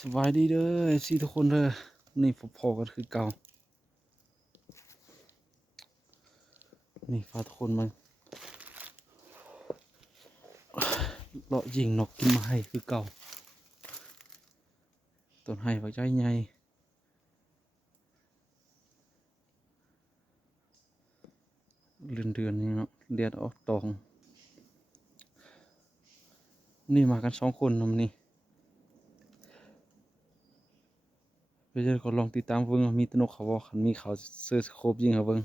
สบายดีเด้อเอฟซีทุกคนเด้อนี่พอๆกันคือเก่านี่พาทุกคนมาเลาะยิงนกกินไม้คือเก่าต้นไม้ปักใจใหญ่เดือนนี่เนาะเดือนออกตองนี่มากัน2 คนนำนี่ไปเจอก็ลองติดตามเบิ่งว่ามีแตนกเขาบ่คันมีเขาเสื้อสโคปยิงเขาเบิ่ง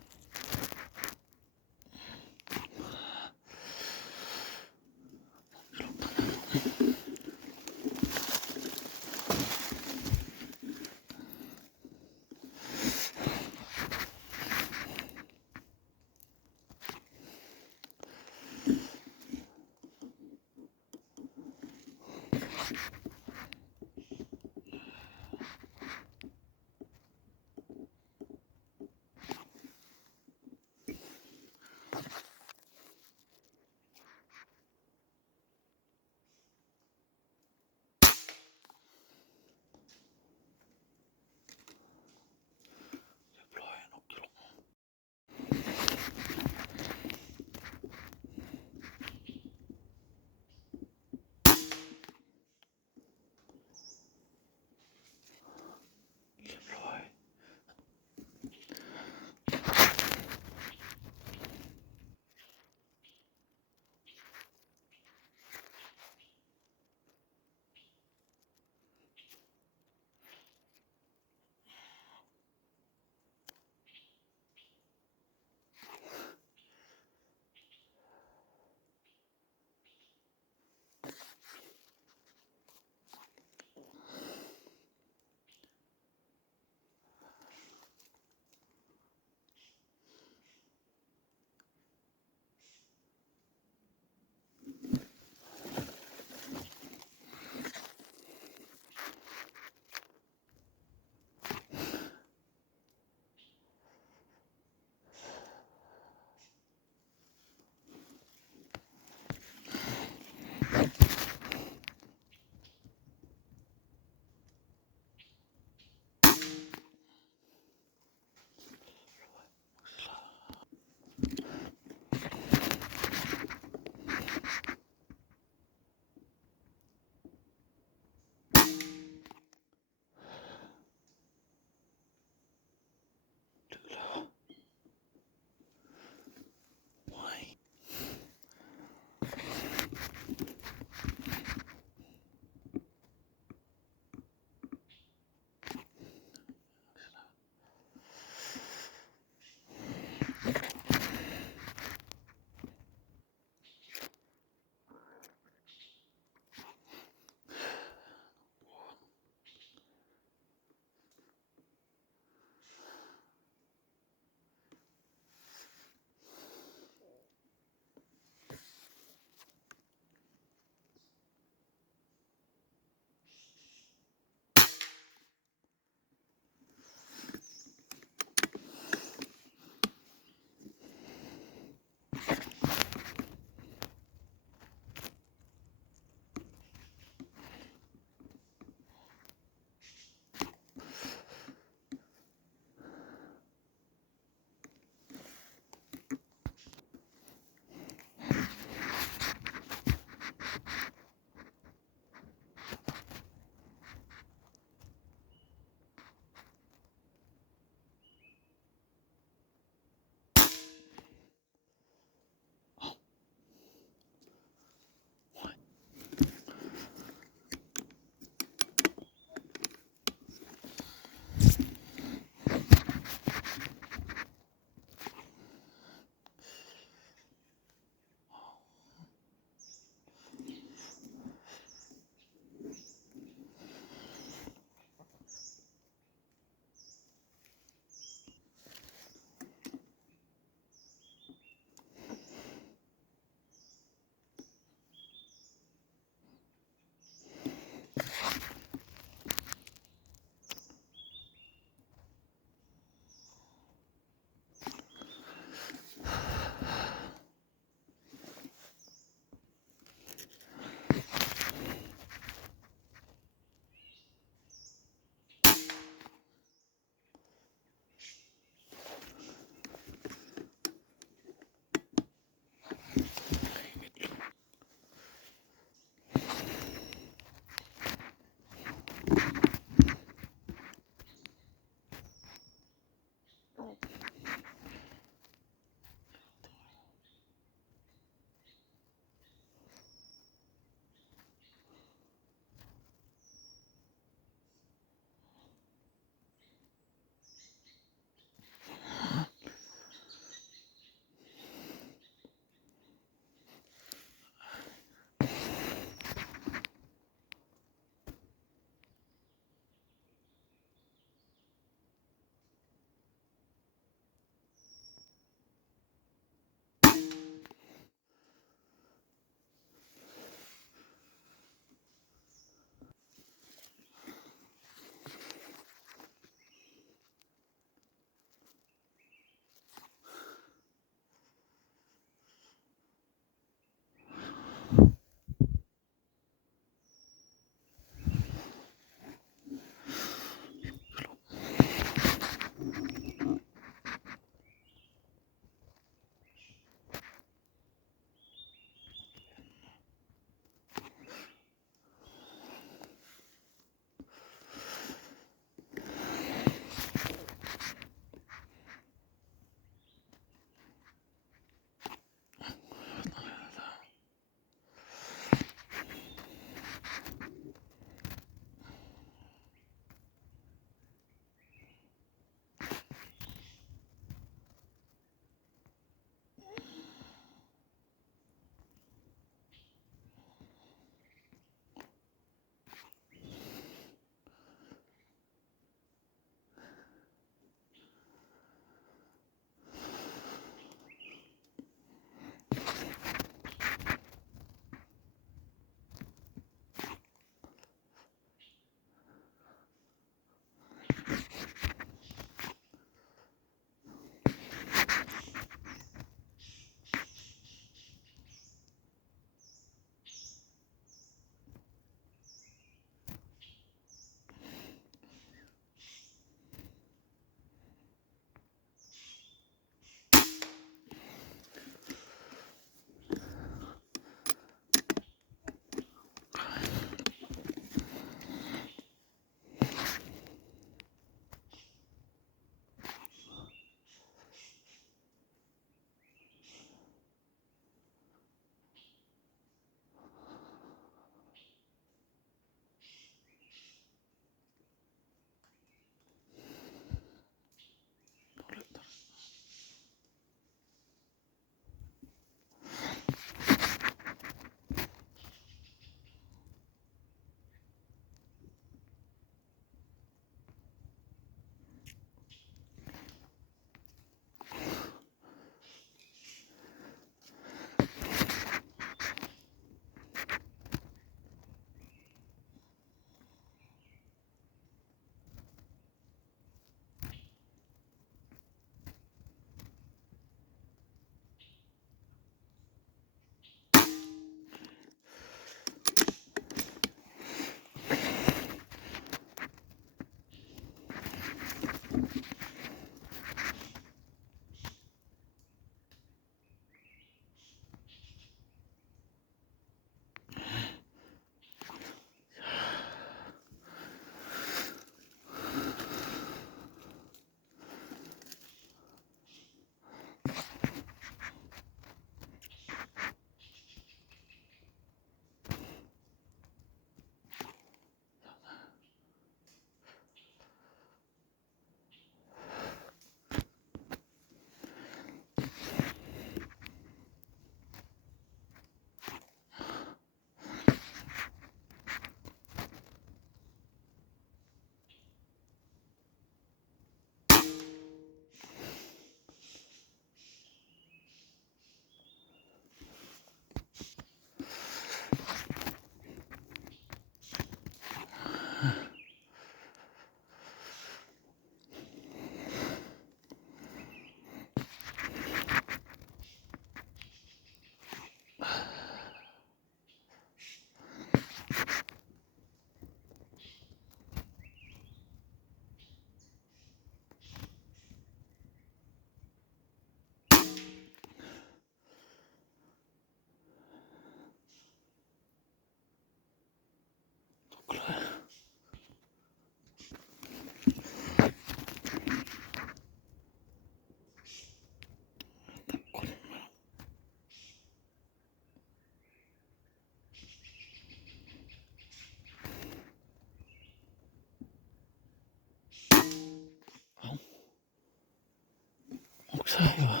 ใช่ว่ะ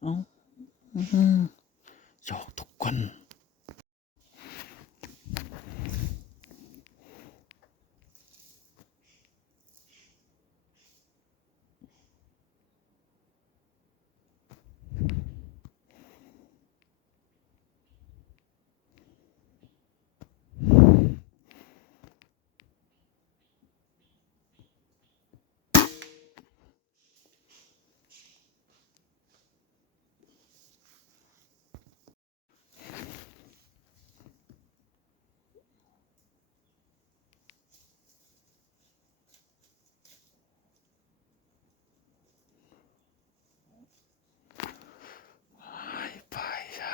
เอ้าหยอกทุกคนไปจ้ะ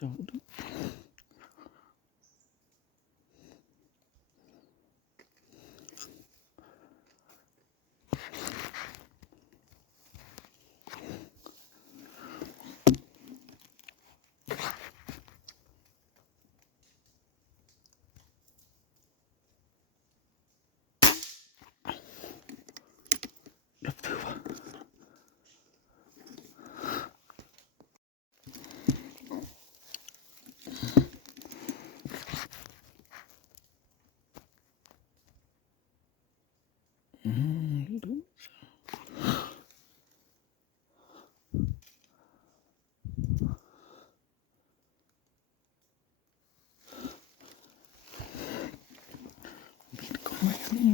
จอดรับถือว่าดูบิดก็ไม่นี่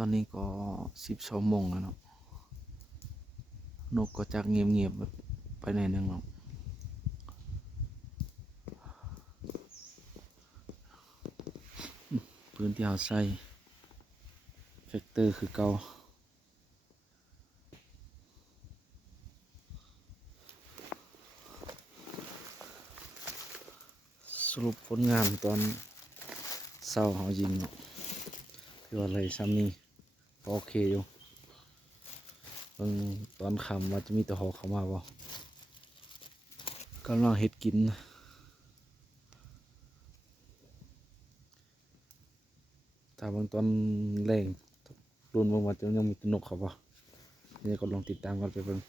อนนี้ก็12 โมงแล้วเนาะนกก็จักเงียบๆแบบไปไหนนึงเนาะปืนที่เราใส่เฟกเตอร์คือเก่าสรุปผลงานตอนเศร้าเขายิงเนาะคือว่าอะไรซ้ำนี่ก็โอเคอยู่เบิ่งตอนค่ำว่าจะมีตะหอกเข้ามาบ่กำลังเฮ็ดกินนะถ้าเบางตอนแรงรุนเบิ่งว่าจะยังมีนกเขาบ่นี่ก็ลองติดตามกันไปเบิ่ง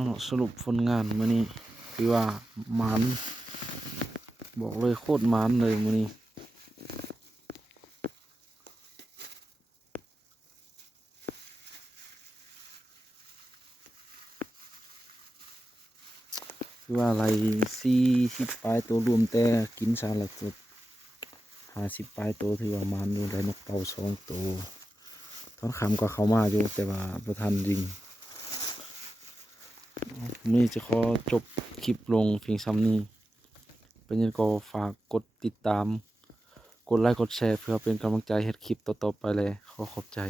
เอาเนาะสรุปผลงานมื้อนี้คือว่าหมานบอกเลยโคตรหมานเลยมื้อนี้คือว่าอะไร40ปลายตัวรวมแต่กินสารสด50ปลายตัวถือว่าหมานอยู่ได้นกเต่า2ตัวตอนค่ำก็เข้ามาอยู่แต่ว่าบ่ทันยิงมื้อนี้จะขอจบคลิปลงเพียงส่ำนี้เป็นยังไงก็ฝากกดติดตามกดไลค์กดแชร์เพื่อเป็นกำลังใจเฮ็ดคลิปต่อๆไปเลยขอขอบใจ